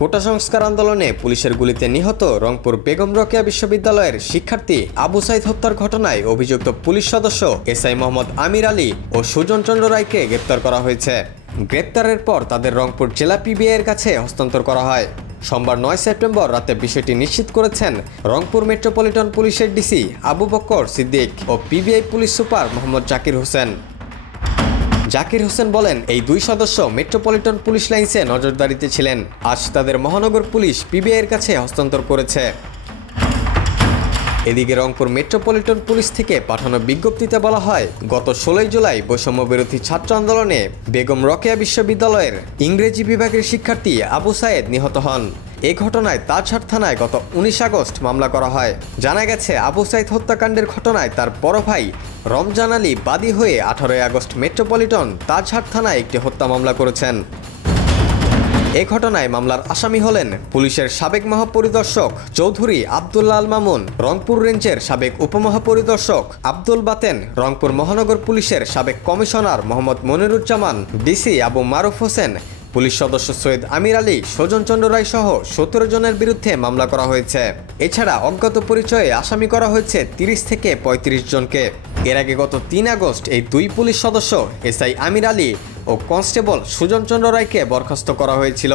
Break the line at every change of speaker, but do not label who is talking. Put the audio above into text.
কোটা সংস্কার আন্দোলনে পুলিশের গুলিতে নিহত রংপুর বেগম রোকেয়া বিশ্ববিদ্যালয়ের শিক্ষার্থী আবু সাইদ হত্যার ঘটনায় অভিযুক্ত পুলিশ সদস্য এসআই মোহাম্মদ আমির আলী ও সুজন চন্দ্র রায়কে গ্রেপ্তার করা হয়েছে। গ্রেপ্তারের পর তাদের রংপুর জেলা পিবিআইয়ের কাছে হস্তান্তর করা হয়। সোমবার নয় সেপ্টেম্বর রাতে বিষয়টি নিশ্চিত করেছেন রংপুর মেট্রোপলিটন পুলিশের ডিসি আবু বক্কর সিদ্দিক ও PBI police super Mohammad Zakir Hossain. Zakir Hossain বলেন, এই দুই সদস্য মেট্রোপলিটন পুলিশ লাইন্সে নজরদারিতে ছিলেন। আজ তাদের মহানগর পুলিশ পিবিআইয়ের কাছে হস্তান্তর করেছে। এদিকে রংপুর মেট্রোপলিটন পুলিশ থেকে পাঠানো বিজ্ঞপ্তিতে বলা হয়, গত ষোলোই জুলাই বৈষম্য বিরোধী ছাত্র আন্দোলনে বেগম রকেয়া বিশ্ববিদ্যালয়ের ইংরেজি বিভাগের শিক্ষার্থী আবু সায়েদ নিহত হন। এ ঘটনায় তাজহাট থানায় গত উনিশ আগস্ট মামলা করা হয়। জানা গেছে, আবু সাইদ হত্যাকাণ্ডের ঘটনায় তার বড় ভাই রমজান আলী বাদী হয়ে আঠারোই আগস্ট মেট্রোপলিটন তাজহাট থানায় একটি হত্যা মামলা করেছেন। এ ঘটনায় মামলার আসামি হলেন পুলিশের সাবেক মহাপরিদর্শক চৌধুরী আবদুল্লাহ আল মামুন, রংপুর রেঞ্জের সাবেক উপমহাপরিদর্শক আব্দুল বাতেন, রংপুর মহানগর পুলিশের সাবেক commissioner Mohammad Moniruzzaman, DC Abu Maruf Hossain police সদস্য সৈয়দ আমির আলী, সজন চন্দ্র রায় সহ সতেরো জনের বিরুদ্ধে মামলা করা হয়েছে। এছাড়া অজ্ঞাত পরিচয়ে আসামি করা হয়েছে তিরিশ থেকে পঁয়ত্রিশ জনকে। এর আগে গত তিন আগস্ট এই দুই পুলিশ সদস্য এসআই আমির আলী ও কনস্টেবল সুজন চন্দ্র রায়কে বরখাস্ত করা হয়েছিল।